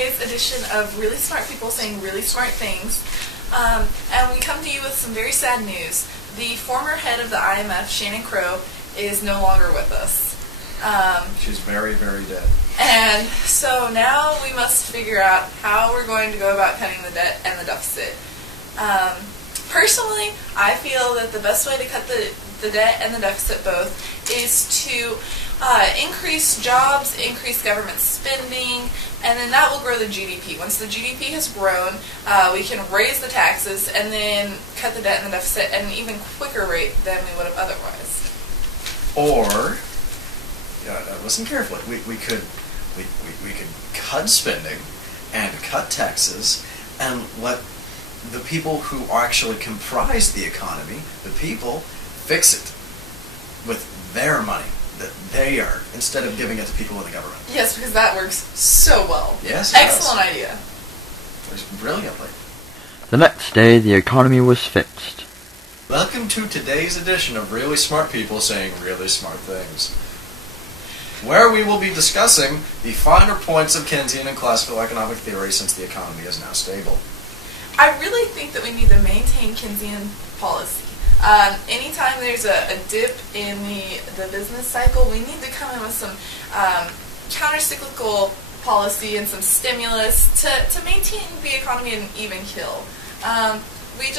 today's edition of Really Smart People Saying Really Smart Things. And we come to you with some very sad news. The former head of the IMF, Shannon Crowe, is no longer with us. She's very, very dead. And so now we must figure out how we're going to go about cutting the debt and the deficit. Personally, I feel that the best way to cut the debt and the deficit both is to increase jobs, increase government spending, and then that will grow the GDP. Once the GDP has grown, we can raise the taxes and then cut the debt and the deficit at an even quicker rate than we would have otherwise. Or, listen carefully, we could cut spending and cut taxes and let the people who actually comprise the economy, the people, fix it with their money that they earn instead of giving it to people in the government. Yes, because that works so well. Yes, it Excellent does. idea. Works brilliantly. The next day, the economy was fixed. Welcome to today's edition of Really Smart People Saying Really Smart Things, where we will be discussing the finer points of Keynesian and classical economic theory since the economy is now stable. I really think that we need to maintain Keynesian policy. Anytime there's a dip in the business cycle, we need to come in with some counter-cyclical policy and some stimulus to maintain the economy at an even keel. We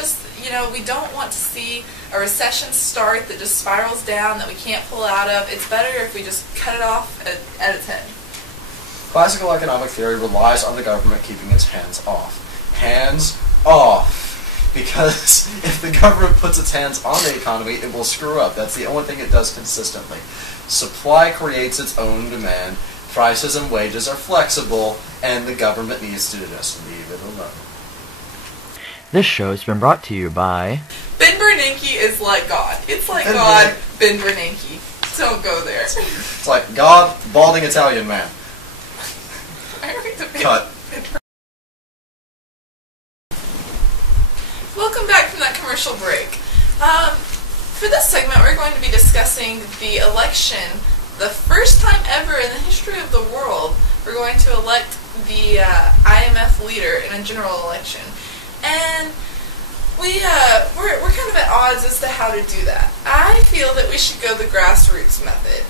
don't want to see a recession start that just spirals down that we can't pull out of. It's better if we just cut it off at its head. Classical economic theory relies on the government keeping its hands off. Hands off. Because if the government puts its hands on the economy, it will screw up. That's the only thing it does consistently. Supply creates its own demand. Prices and wages are flexible, and the government needs to just leave it alone. This show has been brought to you by... Ben Bernanke is like God. It's like God, Ben Bernanke. Don't go there. It's like God, balding Italian man. Cut. Welcome back from that commercial break. For this segment, we're going to be discussing the election. The first time ever in the history of the world, we're going to elect the IMF leader in a general election. And we're kind of at odds as to how to do that. I feel that we should go the grassroots method.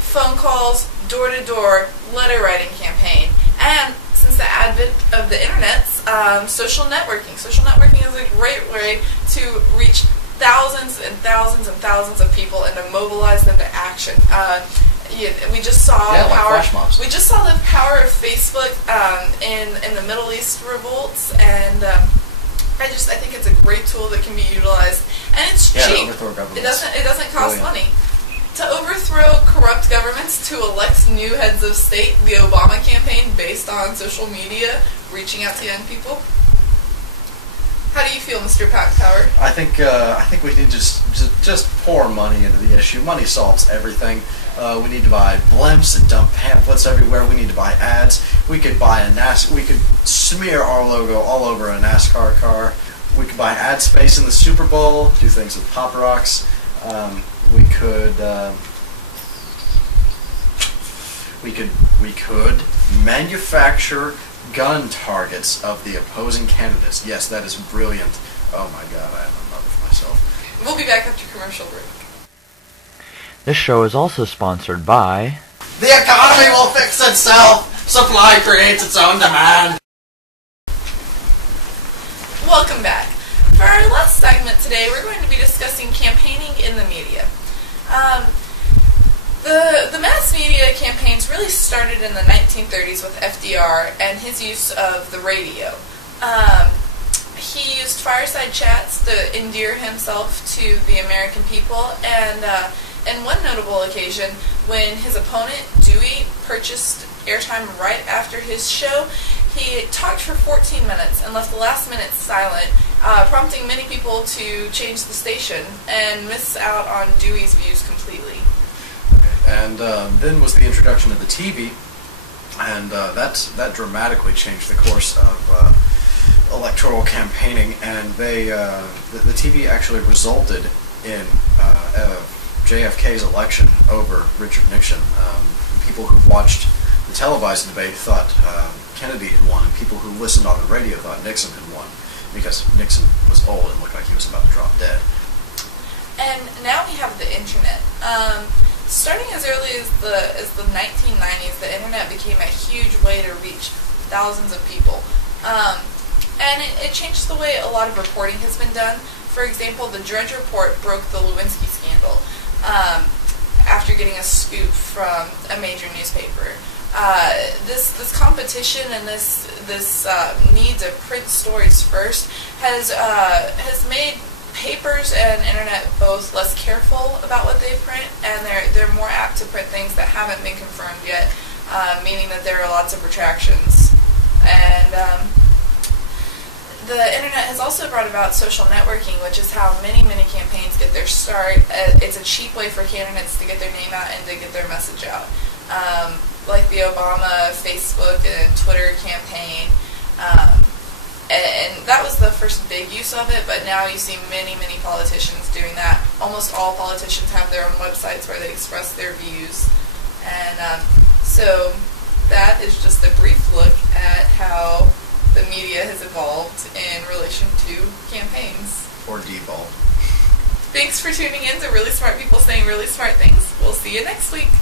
Phone calls, door-to-door, letter-writing campaign, and since the advent of the internet, social networking. Social networking is a great way to reach thousands and thousands and thousands of people and to mobilize them to action. We just saw we just saw the power of Facebook in the Middle East revolts, and I think it's a great tool that can be utilized, and it's cheap. To overthrow governments. It doesn't cost money. To overthrow corrupt governments, to elect new heads of state, the Obama campaign based on social media, reaching out to young people. How do you feel, Mr. Pack Power? I think we need to just pour money into the issue. Money solves everything. We need to buy blimps and dump pamphlets everywhere. We need to buy ads. We could buy we could smear our logo all over a NASCAR car. We could buy ad space in the Super Bowl. Do things with Pop Rocks. We could manufacture gun targets of the opposing candidates. Yes, that is brilliant. Oh my God, I am in love with myself. We'll be back after commercial break. This show is also sponsored by... The economy will fix itself! Supply creates its own demand! Welcome back. For our last segment today, we're going to be discussing campaigning in the media. The mass media campaigns really started in the 1930s with FDR and his use of the radio. He used fireside chats to endear himself to the American people, and one notable occasion, when his opponent, Dewey, purchased airtime right after his show, he talked for 14 minutes and left the last minute silent, prompting many people to change the station and miss out on Dewey's views completely. And then was the introduction of the TV, and that dramatically changed the course of electoral campaigning. And the TV actually resulted in JFK's election over Richard Nixon. People who watched the televised debate thought Kennedy had won, and people who listened on the radio thought Nixon had won, because Nixon was old and looked like he was about to drop dead. And now we have the internet. Starting as early as the 1990s, the internet became a huge way to reach thousands of people. And it changed the way a lot of reporting has been done. For example, the Drudge Report broke the Lewinsky scandal after getting a scoop from a major newspaper. This competition and this need to print stories first has made papers and internet both less careful about what they print, and they're more apt to print things that haven't been confirmed yet, meaning that there are lots of retractions. And the internet has also brought about social networking, which is how many campaigns get their start. It's a cheap way for candidates to get their name out and to get their message out. Like the Obama Facebook and Twitter campaign. And that was the first big use of it, but now you see many politicians doing that. Almost all politicians have their own websites where they express their views. And so that is just a brief look at how the media has evolved in relation to campaigns. Or devolved. Thanks for tuning in to Really Smart People Saying Really Smart Things. We'll see you next week.